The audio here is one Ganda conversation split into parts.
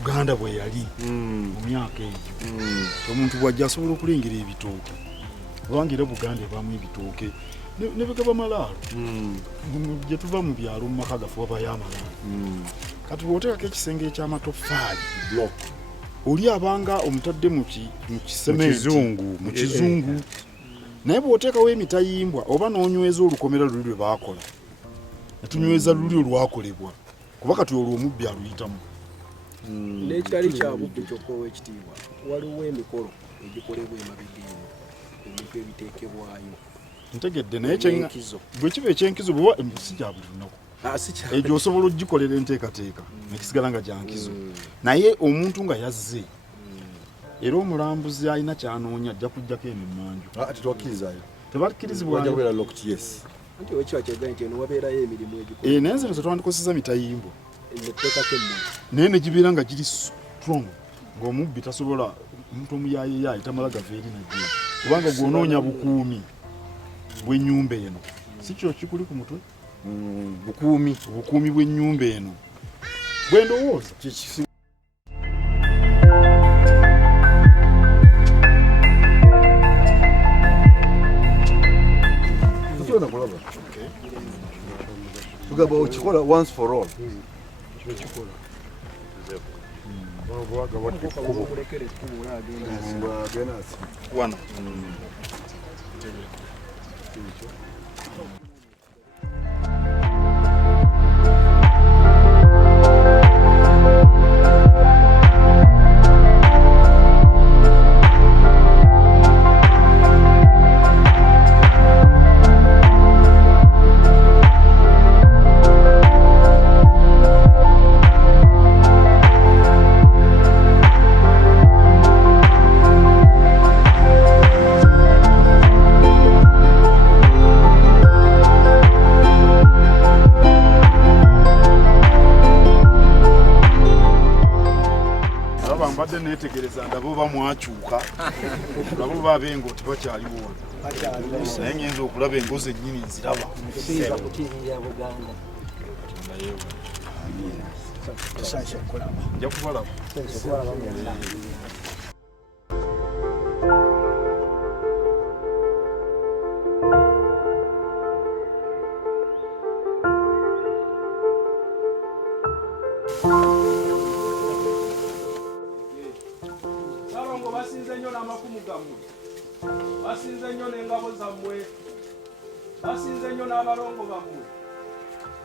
Buganda bwe yali mu myaka egyo omuntu bw'ajja asobola okulingira ebitooke kubanga era Buganda ebaamu ebitooke ne bigaba malaalo gye tuva mu byalo mu maka gafe wabayo amalaalo kati bw'oteekako ekisenge eky'amatoffaali block oli abanga omutadde mu kizungu naye bw'oteekawo emitayimbwa oba n'onyweza olukomera luli lwe baakola ne tunyweza luli olwakolebwa kuba kati olwo omubbi aluyitamu. N'ekitali kya bubbi kyokka ow'ekitiibwa waliwo emikolo egikolebwa emabega eno ebintu ebiteekebwayo ntegedde naye bwe kiba ekyenkizo bwewa si kya buli lunaku egyo osobola ogikolera enteekateeka nekisigala nga gyankizo naye omuntu nga yazze era omulambuzi alina kyanoonya ajja kujjako eno emmanju tebakkirizibwayo anti wekiba kyegaye nti eno wabeerayo emirimu egikolebwa naye zino zetwandikoseza mitayimbwa naye ne gibeera nga giri strong ng'omubbi tasobola omuntu omuyaayeyaye tamala gava eri najja kubanga gw'onoonya bukuumi bw'ennyumba eno si kyo kikuli ku mutwe bukuumi bw'ennyumba eno bwe ndowooza tugamba okikola once for all wano netegereza ndabo bamwakyuka labo babengo tibakyaliwo naye ngenza okulaba engozi ennyini nziraba nja kubalaba basinze nnyo n'amakumu gammwe, basinze nnyo n'engabo zammwe, basinze nnyo n'abalongo bammwe,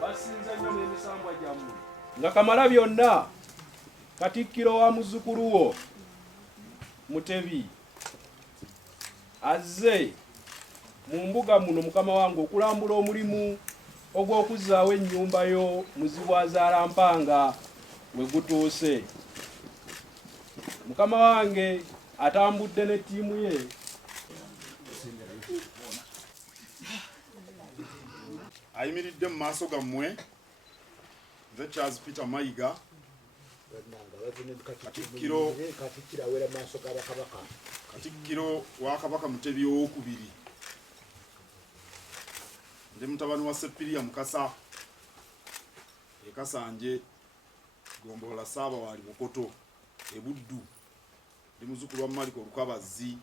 basinze nnyo n'emisambwa gyammwe. Nga Kamalabyonna Katikkiro wa muzzukulu wo Mutebi azze mu mbuga muno mukama wange okulambula omulimu ogw'okuzzaawo ennyumba yo Muzibwazaalampanga we gutuuse. Mukama wange atambudde ne ttiimu ye ayimiridde mu maaso gammwe nze Charles Peter Mayiga Katikkiro wa Kabaka Mutebi owookubiri Ndi mutabani wa Sepiria Mukasa Ekasanje Gombola Saba wali Bukoto Ebuddu ndi muzukulu wa Maliko Lukabazi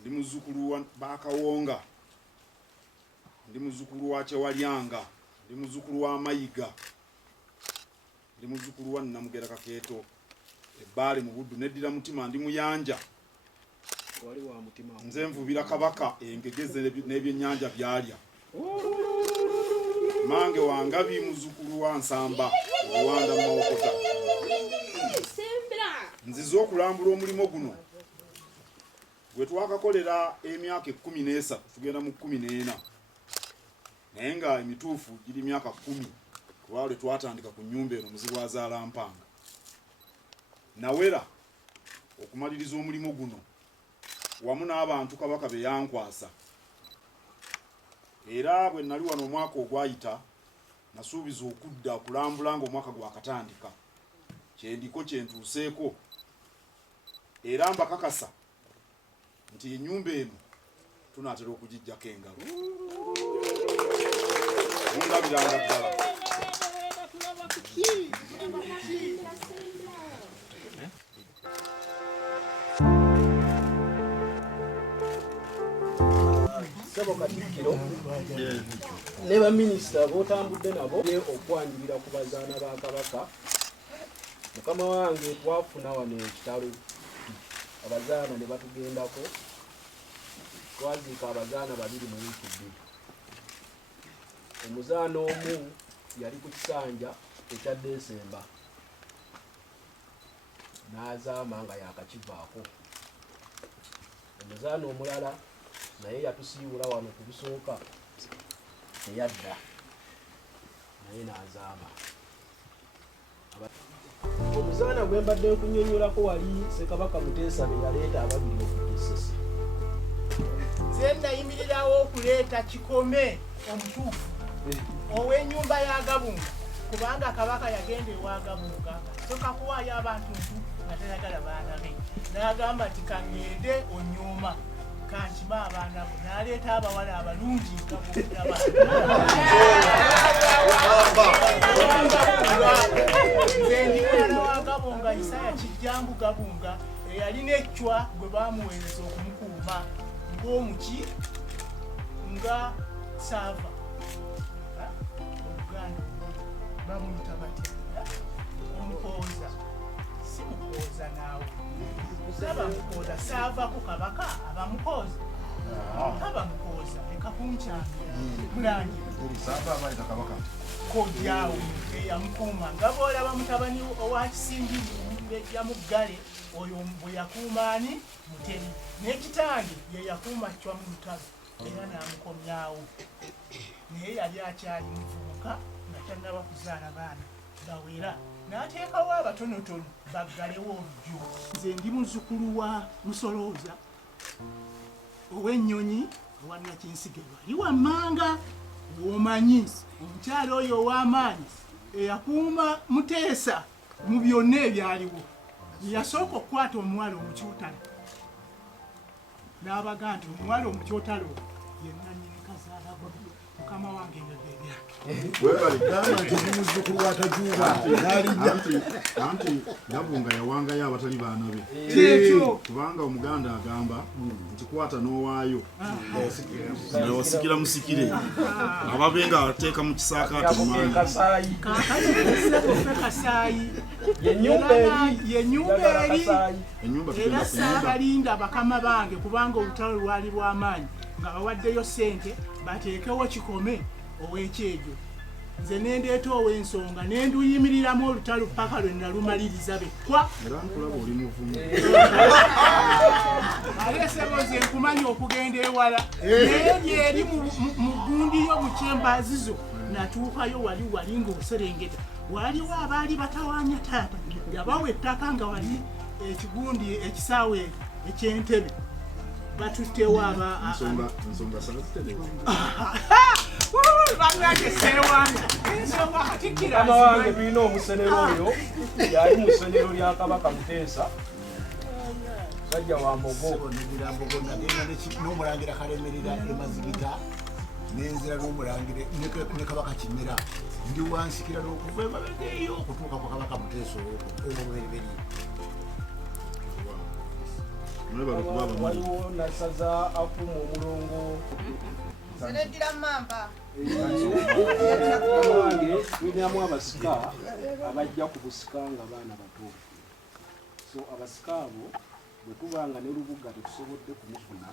ndi muzukulu wa Bakawonga ndi muzukulu wa Chewalyanga ndi muzukulu wa Mayiga ndi muzukulu wa Namugera Kaketo Ebale mu Buddu neddira mutima ndi muyanja wali wa mutima nze nvubira kabaka engegeze n'ebyennyanja byalya mange wangabi muzukulu wa Nsamba Rwanda Mawokota nzize okulambula omulimo guno gwe twakakolera emyaka 13 tugenda mu 14 naye nga emituufu giri myaka 10 kubale twatandika ku nnyumba eno muzibu azaala mpanga nawera okumaliriza omulimo guno wamu n'abantu kabaka be yankwasa era bwe nali wano omwaka ogwayita nasuubiza okudda okulambula ng'omwaka gwakatandika kyendiko kyentuuseeko era mbakakasa nti ennyumba eno tunaatera okugijjako engalo mundabiranga ddala Sabo Katikkiro ne baminisita bootambudde nabo okwanjulira ku bazaana ba Kabaka. Mukama wange twafuna wano ekitalo abazaana ne batugendako twaziika abazaana 2 mu wiiki 2. Omuzaana omu yali ku kisanja ekya Desemba n'azaama nga yakakivaako. Omuzaana omulala naye yatusiibula wano ku busooka teyadda naye n'azaama. Omuzaana gwe mbadde nkunyonnyolako wali Ssekabaka Muteesa be yaleeta ababiri okudesese. Nze nayimirirawo okuleeta Kikome omutuufu ow'ennyumba ya Gabunga kubanga Kabaka yagenda ewa Gabunga soka kuwaayo abantu ntu nga tayagala baana be n'agamba nti kangende onyooma kankima abaana bo n'aleeta abawala abalungi nga bw'olaba nze ndi mwana wa Gabunga Isaya Kijjangu Gabunga eyalina ecchwa gwe baamuweereza okumukuuma ng'omuki nga Sava Buganda bamuyita batya omukooza si mukooza naawe saba mukooza saava ku Kabaka abamukooza aba mukooza leka kunkyamira mulangira Saba abayita kabaka kojjaawe eyamukuuma nga bw'olaba mutabani owa Kisimbi yamuggale oyo bwe yakuumaani Mutemi n'ekitange ye yakuuma Chwa mu lutalo era n'amukomyawo naye yali akyali muvubuka nga tannaba kuzaala baana bawera n'ateekawo abatonotono baggalewo olujju. Nze ndi muzzukulu wa Musolooza ow'ennyonyi owa Nakinsige wali wammanga ng'omanyi omukyala oyo ow'amaanyi eyakuuma Muteesa mu byonna ebyaliwo yasooka okukwata omuwala omukyotalo n'abaga nti omuwala omukyotalo ye nannyini kazaala mukama wange ebyo ebyake anti Gabunga yawangayo abatali baana be kubanga Omuganda agamba nti kwata n'owaayo nga wasikira musikire ababe nga ateeka mu kisaakaate mumaanyi kasaayi Ennyumba eri era saabalinda bakama bange kubanga olutalo lwali lw'amaanyi nga bawaddeyo ssente bateekewo Kikome ow'ekyejo. Nze nendeeta ow'ensonga nenduyimiriramu olutalo paka lwe nalumaliriza bekwa era nkulaba oli muvumu alesebo nze nkumanyi okugenda ewala naye lyeri mu gundi yo mu kyembaazizo natuukayo wali ng'oserengeta waliwo abaali batawaanya taata yabawa ettaka nga wali ekigundi ekisaawe eky'Entebe batuttewo nsonga saaziterewa banange seewanga ensonga Katikkiro Mukama wange tulina omusenero oyo yali mu ssenero lya Kabaka Muteesa sajja wa Mbogo n'omulangira Kalemerera Emazigita nenzira n'omulangire ne kabaka Kimera ndi wansikira n'okuva emabega eyo okutuuka ku kabaka Muteesa olw'olubereberye. waliwo nasaza afuma omulongo Seneddira mamba. wange tulinamu abasika abajja ku busika nga baana bato, so abasika abo bwe tubanga ne Lubuga tetusobodde kumufuna,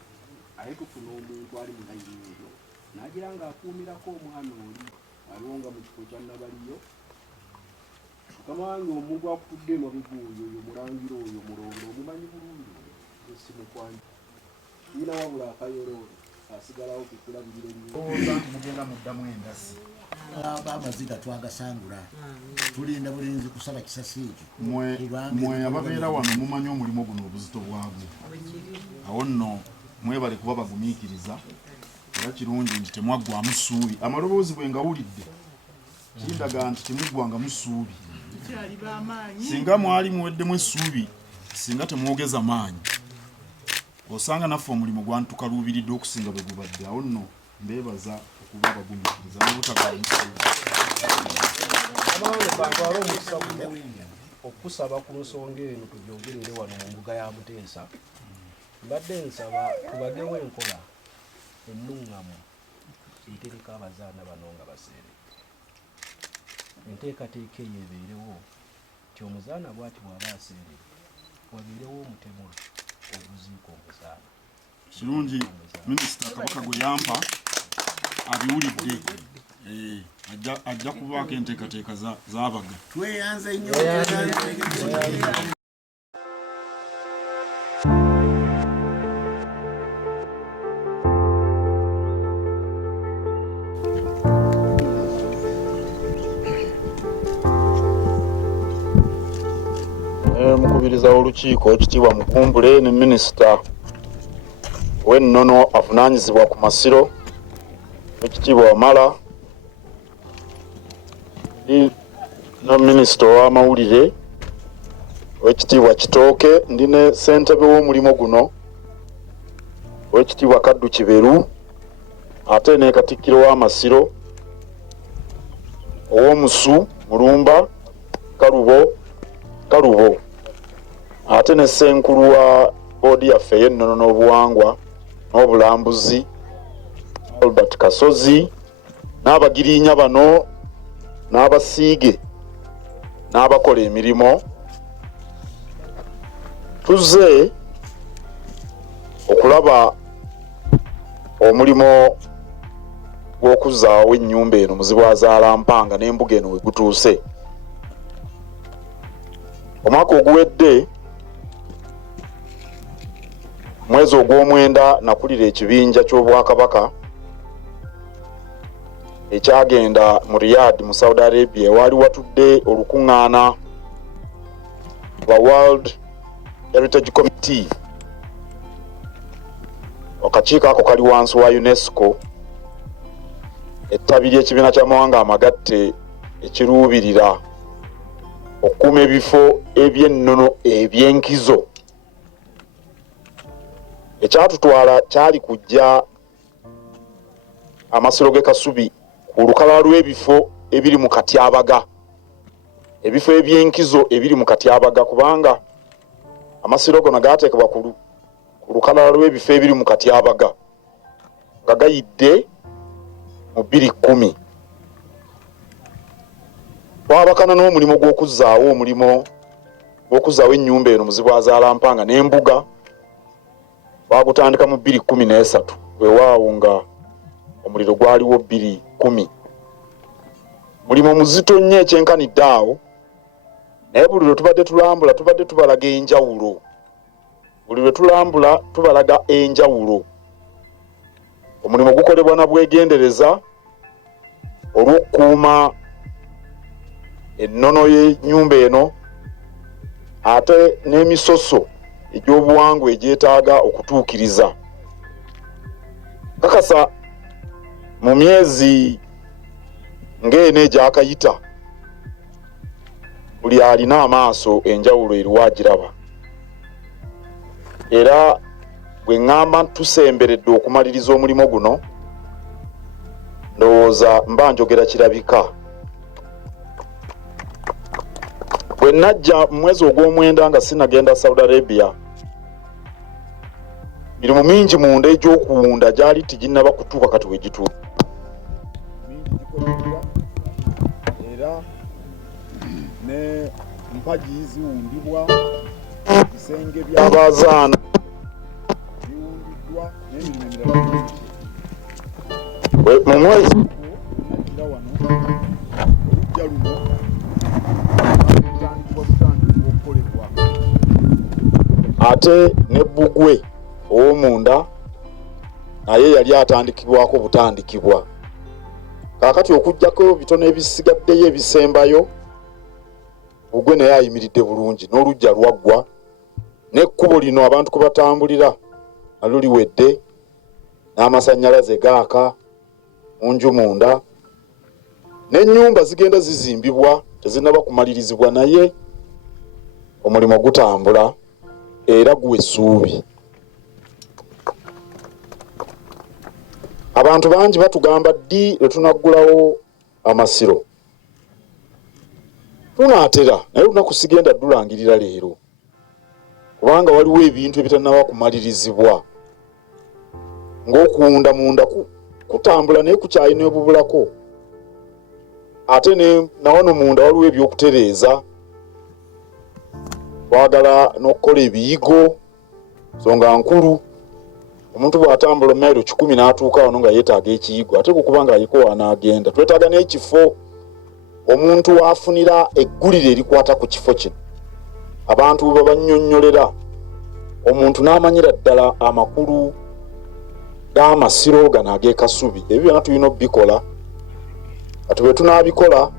aye tufuna omuntu ali mu layini eyo n'agira ng'akuumirako omwana oli aliwo nga mu kifo kya Nabaliyo. Mukama wange omuntu akutudde emabega oyo mulangira oyo mulongo omumanyi bulungi esimukwanja ina wabula akayololo asigalawo kukulabirira Oza mugenda muddamu endasi amaziga twagasangula tulinda bulinzi kusaba kisasi ekyo. Mwe ababeera wano mumanyi omulimu guno obuzito bwagwo, awo nno mwebale kuba bagumiikiriza era kirungi nti temwaggwamu ssuubi. Amaloboozi bwe ngawulidde kindaga nti temuggwangamu ssuubi. Singa mwali muweddemu essuubi, singa temwogeza maanyi, osanga naffe omulimu gwantukaluubiridde okusinga bwe gubadde. Awo nno mbeebaza okuba abagumiikiriza n'obutagwamu ssuubi. Kantwala omukisa guno okusaba ku nsonga eno tugyogerere wano mu mbuga ya Muteesa. Mbadde nsaba tubagewo enkola ennuŋŋamu etereka abazaana bano nga baseere. Enteekateeka eyo ebeerewo ti omuzaana bw'ati bw'aba aseere wabeerewo omutemwa oguziika omuzaana. Kirungi minisita Kabaka gwe yampa abiwulidde, ajja kubaako enteekateeka z'abaga. Tweyanze nnyo. Mukubiriza olukiiko ekitiibwa Mukumbule ne minisita w'ennono avunaanyizibwa ku Masiro ekitiibwa Wamala ne minisita ow'amawulire ow'ekitiibwa Kitooke, ndi ne ssentebe w'omulimu guno ow'ekitiibwa Kaddu Kiberu, ate ne katikkiro w'Amasiro ow'Omusu Mulumba Kalubo, ate ne ssenkulu wa boodi yaffe ey'ennono n'obuwangwa n'obulambuzi Albert Kasozi, n'abagiriinya bano n'abasiige n'abakola emirimu. Tuzze okulaba omulimu gw'okuzaawo ennyumba eno Muzibwazaalampanga n'embuga eno we gutuuse. Omwaka oguwedde mwezi ogw'omwenda nakulira ekibinja ky'Obwakabaka ekyagenda mu Riyadh mu Saudi Arabia, waali watudde olukuŋŋaana lwa World Heritage Committee. Akakiiko ako kali wansi wa UNESCO, ettabi ly'ekibiina ky'amawanga amagatte ekiruubirira okukuuma ebifo eby'ennono eby'enkizo. Ekyatutwala kyali kujja Amasiro g'e Kasubi ku lukalala lw'ebifo ebiri mu Katyabaga, ebifo eby'enkizo ebiri mu Katyabaga, kubanga Amasiro gonna gaateekebwa ku lukalala lw'ebifo ebiri mu Katyabaga nga gayidde mu 2010. Twabakana n'omulimu gw'okuzaawo ennyumba eno Muzibwazaalampanga n'embuga, bagutandika mu 2013 weewaawo nga omuliro gwaliwo 2010. Mulimu muzito nnyo ekyenkanidde awo, naye buli lwe tubadde tulambula tubadde tubalaga enjawulo. Omulimu gukolebwa na bwegendereza olw'okukuuma ennono y'ennyumba eno, ate n'emisoso egy'obuwangwa egyetaaga okutuukiriza. Kakasa mu myezi ng'eno egyakayita buli alina amaaso enjawulo eriwo agiraba, era bwe ŋŋamba tusemberedde okumaliriza omulimu guno ndowooza mba njogera kirabika. Bwe najja mu mwezi ogw'omwenda nga sinagenda Saudi Arabia, mirimu mingi munda egy'okuwunda gyali teginnaba kutuuka kati we gituuka. Mingi gikoleddwa era ne mpagi ziwundibwa, ebisenge by'abazaana biwundiddwa n'emirimu emirala mingi. Mu mwezi najjira wano olujja luno butandikibwa okukolebwa. Ate ne bbugwe ow'omunda naye yali atandikibwako butandikibwa. Kaakati okuggyako bitono ebisigaddeyo ebisembayo, bbugwe naye ayimiridde bulungi n'olujja lwaggwa, n'ekkubo lino abantu kwe batambulira nalyo liwedde, n'amasannyalaze gaaka mu nju munda, n'ennyumba zigenda zizimbibwa tezinnaba kumalirizibwa, naye omulimu gutambula era guwa essuubi. Abantu bangi batugamba ddi lwe tunaggulawo Amasiro. Tunaatera naye olunaku sigenda ddulangirira leero, kubanga waliwo ebintu ebitannaba kumalirizibwa ng'okuwunda munda kutambula naye kukyalina ebubulako. Ate nawano munda waliwo ebyokutereeza, twagala n'okukola ebiyigo, nsonga nkulu. Omuntu bw'atambula mayiro 10 n'atuuka wano nga yeetaaga ekiyigo, ate kubanga aliko wanaagenda. Twetaaga n'ekifo omuntu waafunira eggulire erikwata ku kifo kino, abantu bwe bannyonnyolera, omuntu n'amanyira ddala amakulu g'Amasiro gano ag'ekasubi. Ebyo byonna tulina obbikola. Kati bwe tunaabikola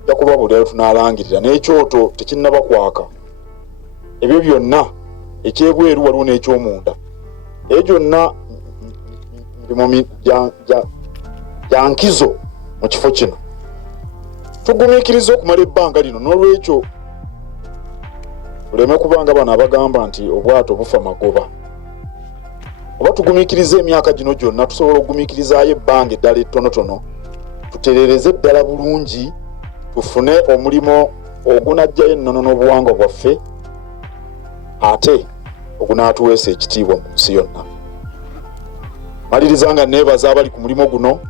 tujja kubabuulira tunaalangirira. N'ekyoto tekinnaba kwaka. Ebyo byonna ekyebweru waliwo n'ekyomunda. Ebyo byonna mirimu gya nkizo mu kifo kino. Tugumiikiriza okumala ebbanga lino, n'olwekyo buleme kubanga bano abagamba nti obwato bufa magoba. Oba tugumiikiriza emyaka gino gyonna, tusobola okugumiikirizaayo ebbanga eddala ettonotono, tutereereze eddala bulungi, tufune omulimu ogunajjayo ennono n'obuwangwa bwaffe, ate ogunaatuweesa ekitiibwa mu nsi yonna. Maliriza nga neebaza abali ku mulimu guno,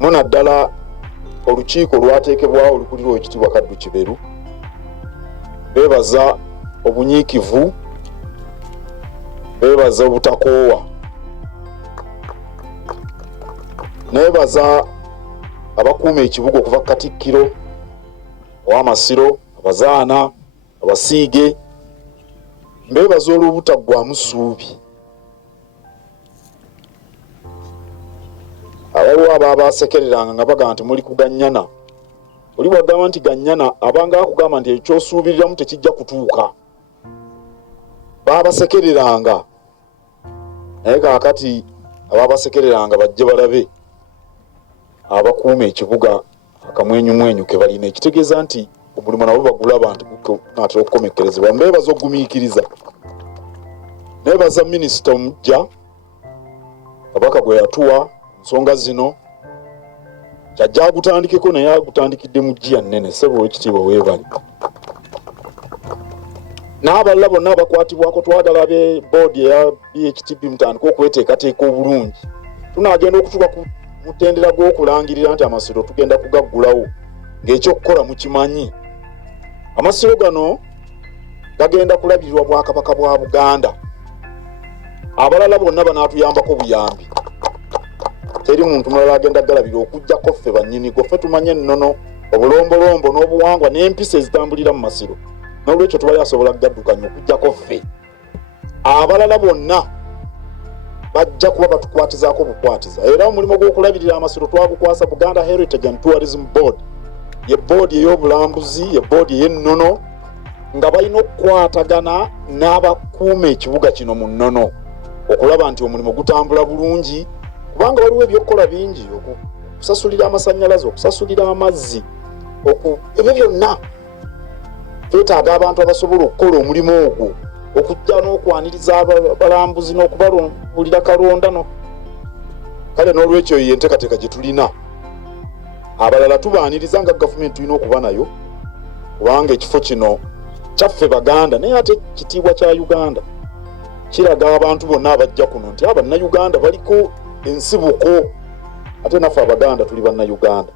muna ddala olukiiko lwateekebwawo olukulirwa ekitiibwa Kaddu Kiberu. Beebaza obunyiikivu, beebaza obutakoowa, neebaza abakuuma ekibuga okuva Katikkiro, ow'Amasiro, abazaana, abasiige. Mbeebaza olw'obutaggwaamu ssuubi. Waliwo abaabasekereranga nga bagamba nti muli ku Gannyana. Oli bw'agamba nti Gannyana abanga akugamba nti ekyosuubiriramu tekijja kutuuka. Baabasekereranga. Naye kaakati abaabasekereranga bajje balabe abakuuma ekibuga akamwenyumwenyu ke balina, ekitegeeza nti omulimu nabo bagulaba nti gunaatera okukomekkerezebwa. Mbeebaza okugumiikiriza. Neebaza minisita omujja Kabaka gwe yatuwa nsonga zino, kyajja agutandikeko naye agutandikidde mu jjiya nnene. Ssebo w'ekitiibwa weebale. N'abalala bonna abakwatibwako, twagala abe boodi eya BHTB mutandika okweteekateeka obulungi. Tunaagenda okutuuka ku mutendera gw'okulangirira nti Amasiro tugenda kugaggulawo, ng'ekyokukola mukimanyi. Amasiro gano gagenda kulabirirwa Bwakabaka bwa Buganda. Abalala bonna banaatuyambako buyambi. Teri muntu mulala agenda galabira okuggyako ffe bannyinigo. Ffe tumanye ennono, obulombolombo n'obuwangwa n'empisa ezitambulira mu Masiro. N'olwekyo tubali asobola kugaddukanya okuggyako ffe. Abalala bonna bajja kuba batukwatizaako bukwatiza. Era omulimu gw'okulabirira Amasiro twagukwasa Buganda Heritage and Tourism Board. Ye boodi ey'obulambuzi, ye boodi ey'ennono, nga balina okukwatagana n'abakuuma ekibuga kino mu nnono okulaba nti omulimu gutambula bulungi, kubanga waliwo ebyokukola bingi, okusasulira amasannyalaze, okusasulira amazzi, ebyo byonna twetaaga abantu abasobola okukola omulimu ogwo, okujja n'okwaniriza abalambuzi n'okubalambulira kalonda no. kale n'olwekyo yenteekateeka gye tulina abalala tubaaniriza nga gavumenti tulina okuba nayo kubanga ekifo kino kyaffe Baganda naye ate kitiibwa kya Uganda kiraga abantu bonna abajja kuno nti Bannayuganda baliko ensibuko ate naffe Abaganda tuli Bannayuganda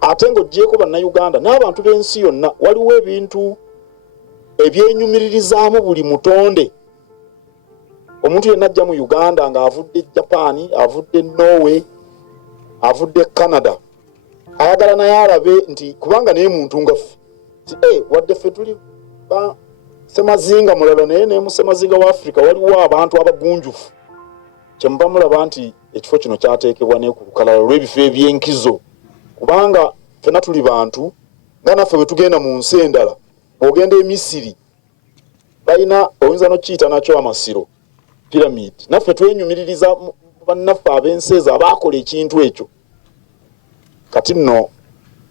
ate ng'oggyeko Bannayuganda n'abantu b'ensi yonna waliwo ebintu ebyenyumirizaamu buli mutonde. Omuntu yenna ajja mu Uganda ng'avudde Japan, avudde Norway, avudde Canada, ayagala naye alabe nti kubanga naye muntu nga ffe wadde ffe tuli semazinga mulala naye ne musemazinga wa Afrika waliwo abantu abagunjufu kyemuba mulaba nti ekifo kino kyateekebwa ne ku lukalala olw'ebifo eby'enkizo kubanga ffenna tuli bantu nga naffe bwe tugenda mu nsi endala bw'ogenda e Misiri balina oyinza n'okiyita nakyo Amasiro pyramid naffe twenyumiririza bannaffe ab'ensi ezo abaakola ekintu ekyo kati nno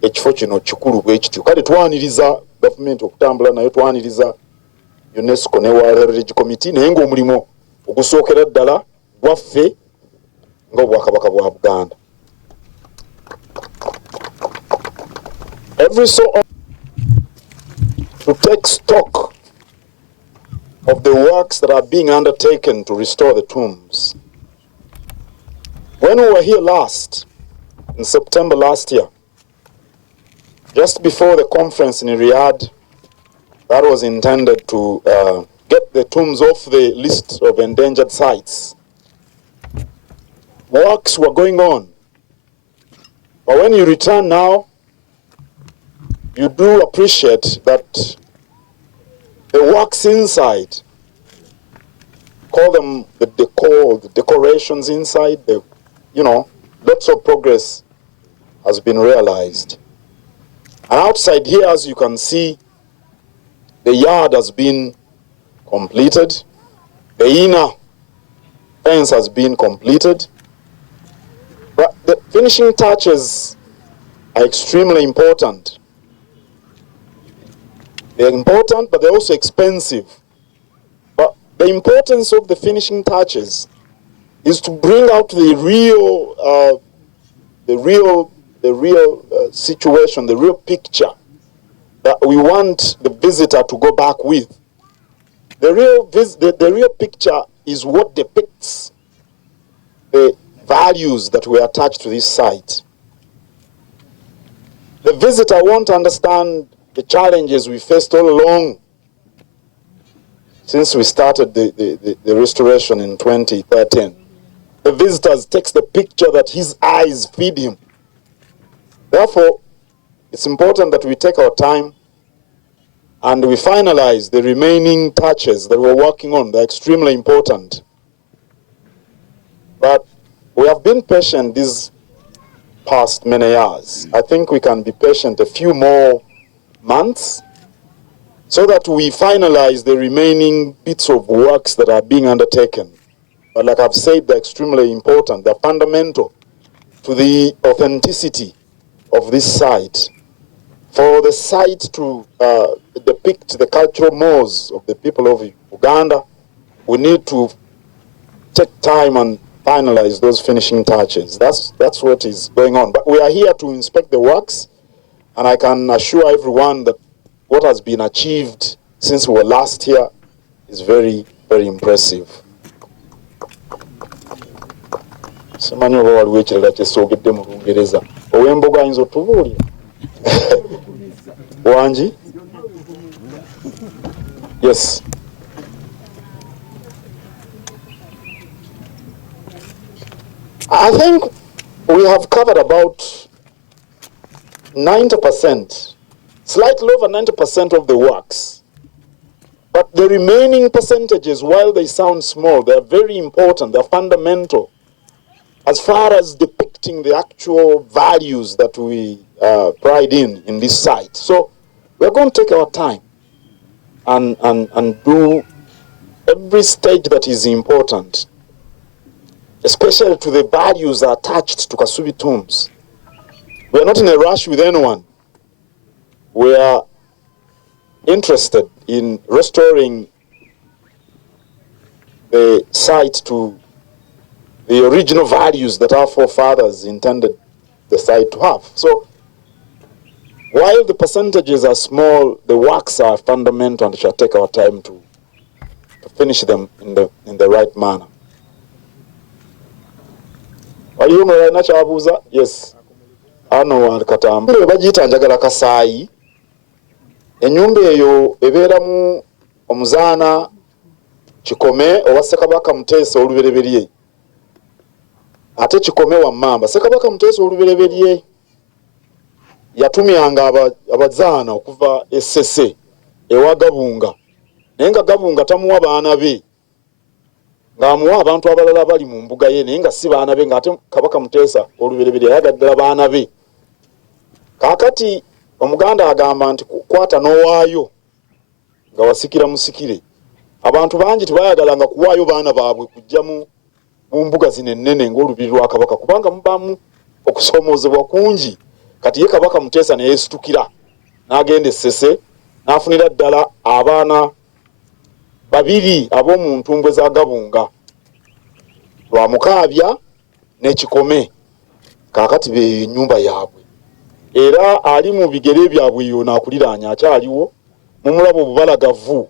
ekifo kino kikulu bwe kityo kale twaniriza gavumenti okutambula nayo twaniriza UNESCO ne World Heritage Committee naye ng'omulimu ogusookera ddala gwaffe ng'obwakabaka bwa Buganda. Every so often to take stock of the works that are being undertaken to restore the tombs. When we were here last, in September last year, just before the conference in Riyadh, that was intended to get the tombs off the list of endangered sites. Works were going on. But when you return now, you do appreciate that the works inside, call them the decor, the decorations inside, lots of progress has been realized. And outside here, as you can see, the yard has been completed. The inner fence has been completed. But the finishing touches are extremely important. They're important, but they're also expensive. But the importance of the finishing touches is to bring out the real situation, the real picture that we want the visitor to go back with. The real picture is what depicts the values that were attached to this site. The visitor won't understand the challenges we faced all along since we started the restoration in 2013. The visitor takes the picture that his eyes feed him. Therefore, it's important that we take our time and we finalize the remaining touches that we're working on. They're extremely important. But we have been patient these past many years. I think we can be patient a few more months so that we finalize the remaining bits of works that are being undertaken. But like I've said, they're extremely important. They're fundamental to the authenticity of this site. For the site to depict the cultural mores of the people of Uganda, we need to take time and finalize those finishing touches. That's what is going on. But we are here to inspect the works, and I can assure everyone that what has been achieved since we were last here is very, very impressive. Simanyi oba waliwo ekirala kyesoogedde mu Lungereza ow'emboga ayinza otubuulira wangi. Yes. I think we have covered about 90%, slightly over 90% of the works. But the remaining percentages, while they sound small, they're very important, they're fundamental as far as depicting the actual values that we pride in this site. So we're going to take our time and do every stage that is important, especially to the values attached to Kasubi tombs. We are not in a rush with anyone. We are interested in restoring the site to the original values that our forefathers intended the site to have. So while the percentages are small, the works are fundamental and it shall take our time to finish them in the right manner. Waliyo mwana kyabuuza? Yes. Ano Katamba. Bagiyita Njagala Kasaayi. Ennyumba eyo ebeeramu omuzaana Kikome owa Ssekabaka Muteesa olubereberye. Ate Kikome wa Mmamba. Ssekabaka Muteesa olubereberye yatumyanga abazaana okuva Essese ewa Gabunga. Naye nga Gabunga tamuwa baana be. Ng'amuwa abantu abalala bali mu mbuga ye naye nga si baana be ng'ate Kabaka Muteesa olubereberye ayagaddala baana be. Kaakati Omuganda agamba nti kwata n'owaayo nga wasikira musikire. Abantu bangi tebayagalanga kuwaayo baana baabwe kujja mu mbuga zino ennene ng'olubiri lwa Kabaka kubanga mubaamu okusoomoozebwa kungi. Kati ye Kabaka Muteesa ne yeesitukira n'agenda Essese n'afunira ddala abaana babiri ab'omu ntumbwe za Gabunga, Lwamukaabya ne Kikome. Kaakati be ennyumba yaabwe. Era ali mu bigere byabwe Yonna akuliraanya akyaliwo mu mulabo obubalagavu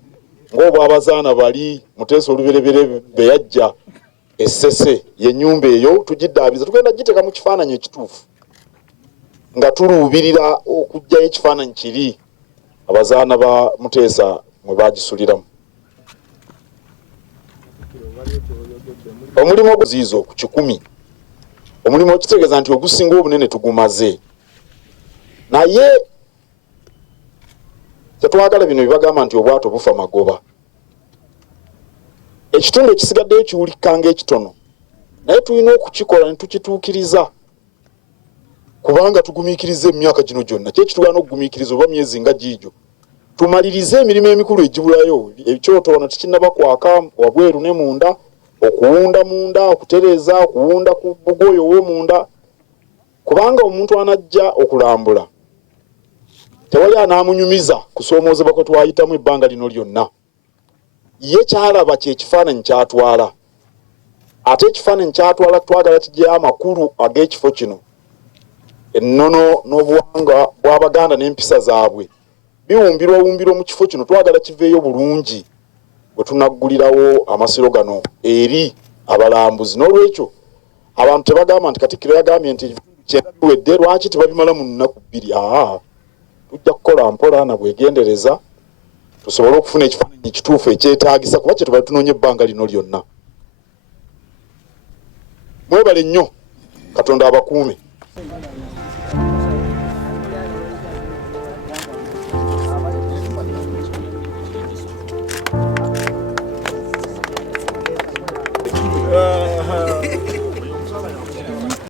ng'obwabazaana bali Muteesa oluberebere be yajja Essese y'ennyumba eyo tugiddaabiza tugenda giteeka mu kifaananyi ekituufu nga tuluubirira okujjayo ekifaananyi kiri abazaana ba Muteesa mwe baagisuliramu. Omulimu oguziizo ku 10 omulimu okitegeeza nti ogusinga obunene tugumaze. Naye tetwagala bino bibagamba nti obwato bufa magoba. Ekitundu ekisigaddeyo kiwulikanga ekitono naye tulina okukikola ne tukituukiriza kubanga tugumiikiriza emyaka gino gyonna kyekitugana okugumiikiriza oba myezi nga giijo tumalirize emirimu emikulu egibulayo. Ekyoto wano tekinnaba kwaka wabweru ne munda, okuwunda munda, okutereeza, okuwunda ku bugoyo w'omunda kubanga omuntu anajja okulambula tewali anaamunyumiza kusoomoozebwa kwe twayitamu ebbanga lino lyonna. Ye kyalaba kyekifaananyi kyatwala ate ekifaananyi kyatwala twagala kijjayo amakulu ag'ekifo kino. Ennono n'obuwanga bw'Abaganda n'empisa zaabwe biwumbirwa mu kifo kino twagala kiveeyo bulungi bwe tunaggulirawo amasiro gano eri abalambuzi. N'olwekyo abantu tebagamba nti Katikkiro yagambye nti kyenda biwedde lwaki tebabimala mu nnaku 2. Tujja kukola mpola na bwegendereza tusobole okufuna ekifaananyi ekituufu ekyetaagisa kuba kye tubali tunoonya ebbanga lino lyonna. Mwebale nnyo, Katonda abakuume.